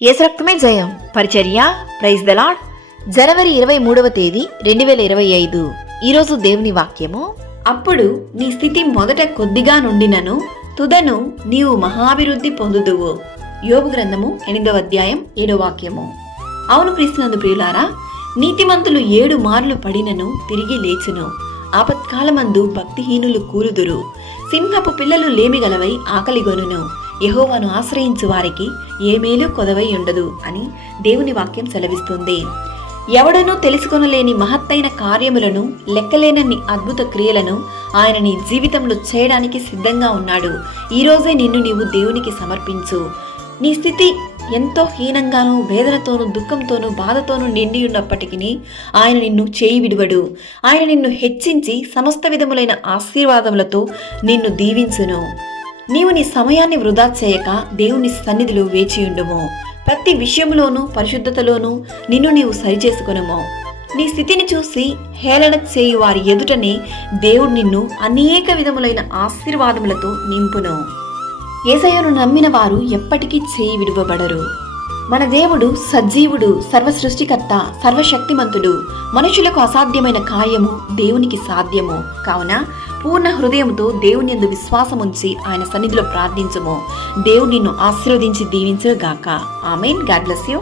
యేసు రక్తమే జయం. పరిచర్య. Praise the Lord. జనవరి 23వ తేదీ 2025. ఈరోజు దేవుని వాక్యము. అప్పుడు నీ స్థితి మొదట కొద్దిగా నుండినను తుదను నీవు మహాభివృద్ధి పొందుదువు. యోబు గ్రంథము 8వ అధ్యాయం 7వ వాక్యము. అవును క్రీస్తునందు ప్రియులారా, నీతిమంతులు 7 మార్లు పడినను తిరిగి లేచును. ఆపత్కాలమందు భక్తిహీనులు కూలుదురు. సింహపు పిల్లలు లేమిగలవై ఆకలిగొనును. యెహోవాను ఆశ్రయించు వారికి ఏ మేలు కొదవై ఉండదు అని దేవుని వాక్యం సెలవిస్తుంది. ఎవడనూ తెలుసుకొనలేని మహత్తైన కార్యములను, లెక్కలేనన్ని అద్భుత క్రియలను ఆయన నీ జీవితంలో చేయడానికి సిద్ధంగా ఉన్నాడు. ఈరోజే నిన్ను నీవు దేవునికి సమర్పించు. నీ స్థితి ఎంతో హీనంగానూ, వేదనతోనూ, దుఃఖంతోనూ, బాధతోనూ నిండి ఉన్నప్పటికీ ఆయన నిన్ను చేయి విడువడు. ఆయన నిన్ను హెచ్చించి సమస్త విధములైన ఆశీర్వాదములతో నిన్ను దీవించును. నీవు నీ సమయాన్ని వృధా చేయక దేవుని సన్నిధిలో వేచియుండుము. ప్రతి విషయంలోనూ పరిశుద్ధతలోనూ నిన్ను నీవు సరిచేసుకొనుము. నీ స్థితిని చూసి హేళన చేయు వారి ఎదుటనే దేవుడు నిన్ను అనేక విధములైన ఆశీర్వాదములతో నింపును. యేసయ్యను నమ్మిన వారు ఎప్పటికీ చేయి విడువబడరు. మన దేవుడు సజీవుడు, సర్వ సృష్టికర్త, సర్వశక్తిమంతుడు. మనుషులకు అసాధ్యమైన కార్యము దేవునికి సాధ్యము. కావున పూర్ణ హృదయంతో దేవుని యందు విశ్వాసముంచి ఆయన సన్నిధిలో ప్రార్థించుము. దేవుడు నిన్ను ఆశీర్వదించి దీవించుగాక. ఆమేన్. God bless you.